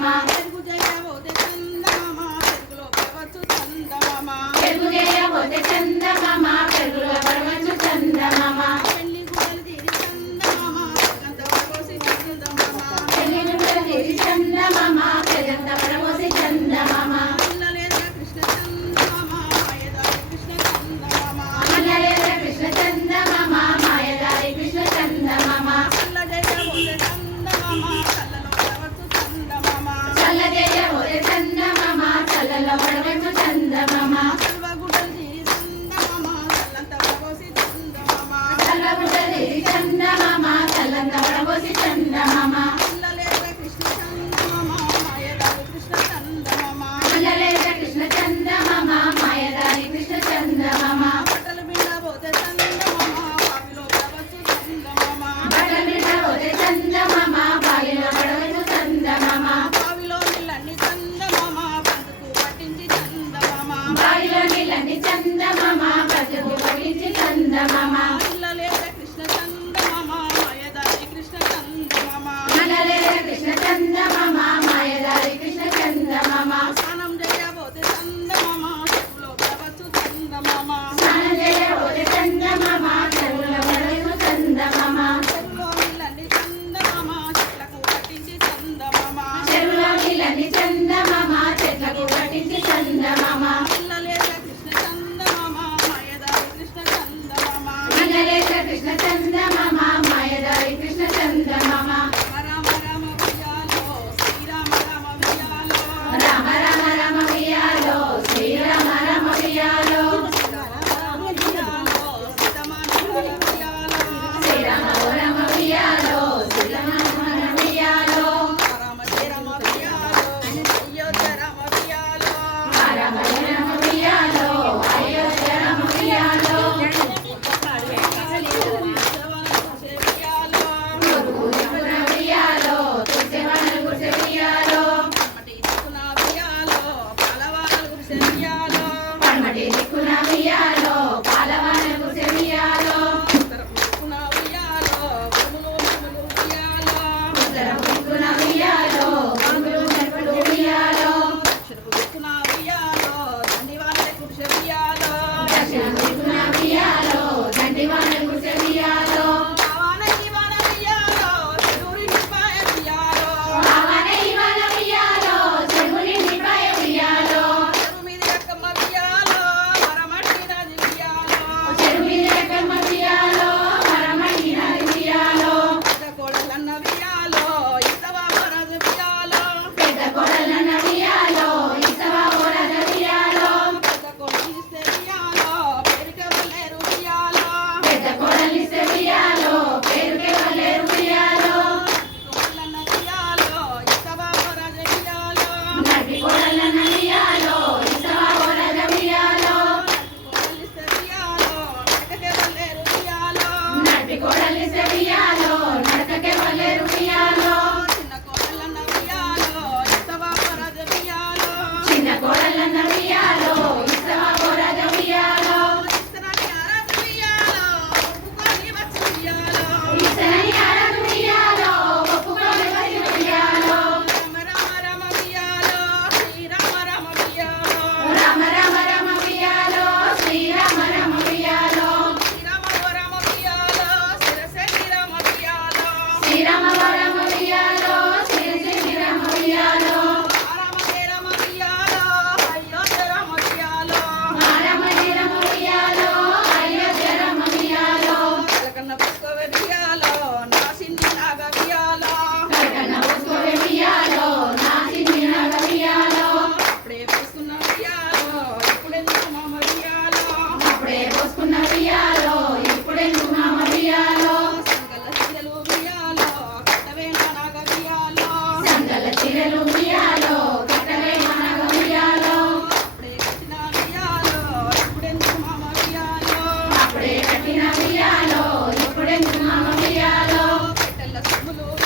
mama. నవ్వియాలో కట్టిన ఉయ్యాలో ఇప్పుడెందుకు మామ ఉయ్యాలో సొమ్ములు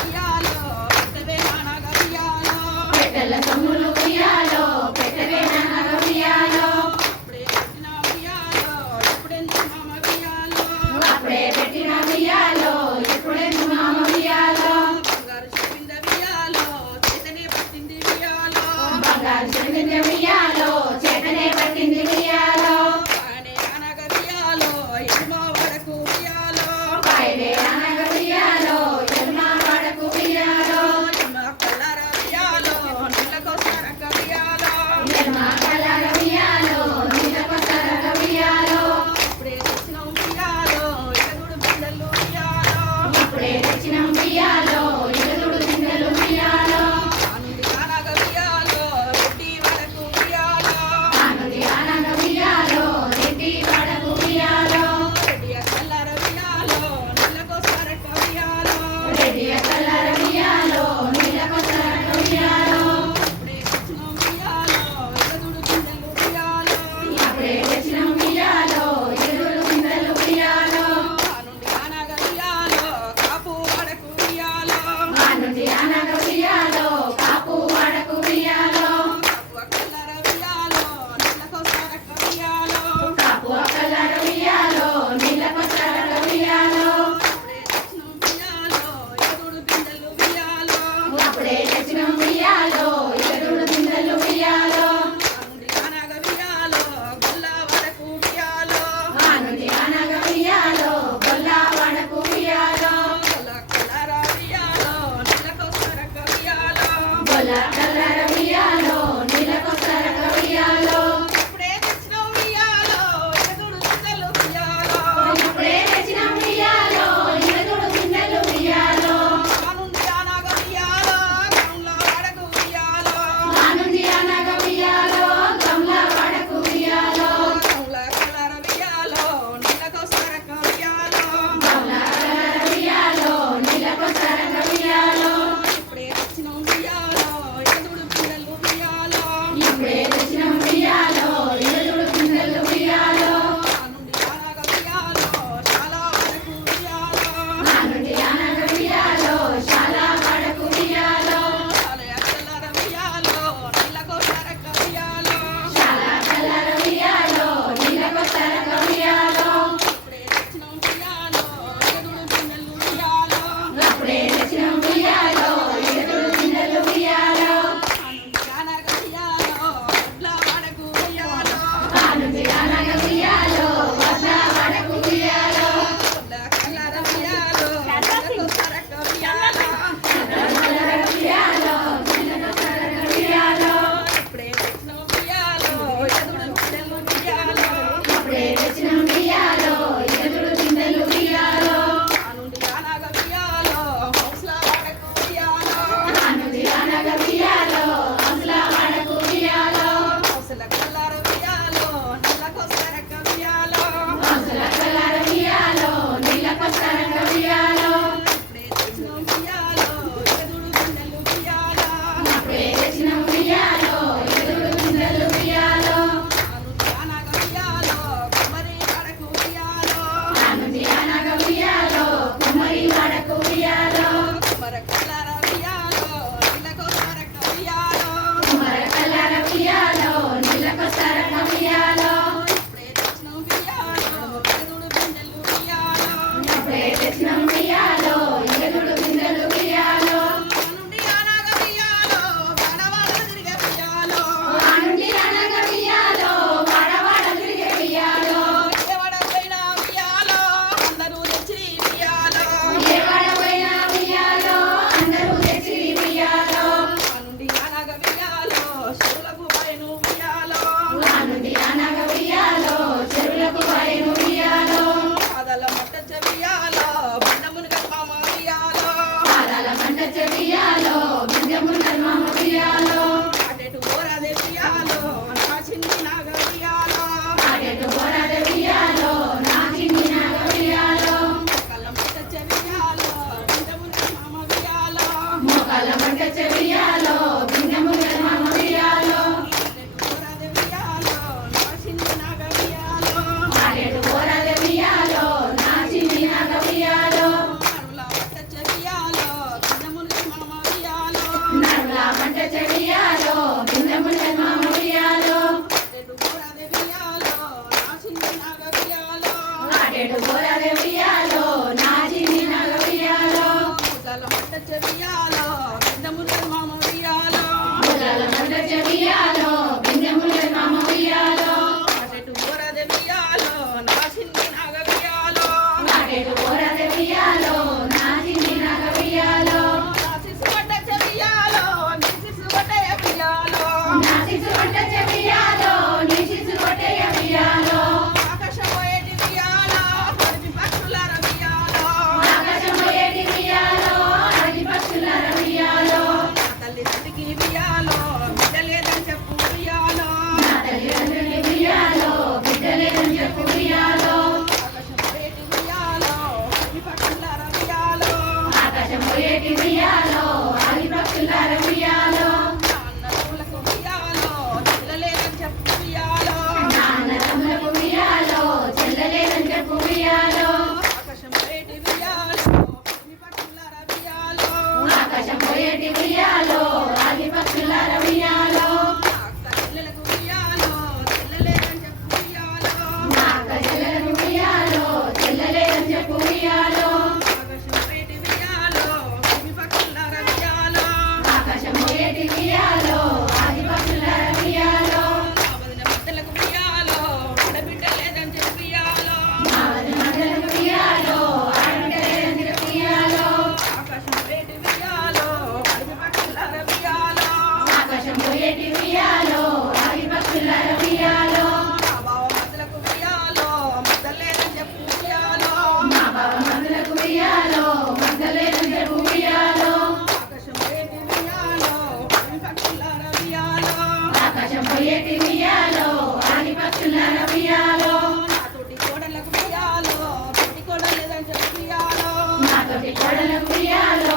చెడియాలో భిన్నముల మామడియాలో నాటెడు కూరలు వియాలో నా చిన్ని నగవియాలో ముదల మంట చెడియాలో భిన్నముల మామడియాలో ముదల మంట చెడియాలో భిన్నముల మామడియాలో నాటెడు కూరలు వియాలో నా చిన్ని నగవియాలో నాటెడు కోడల ప్రియాలో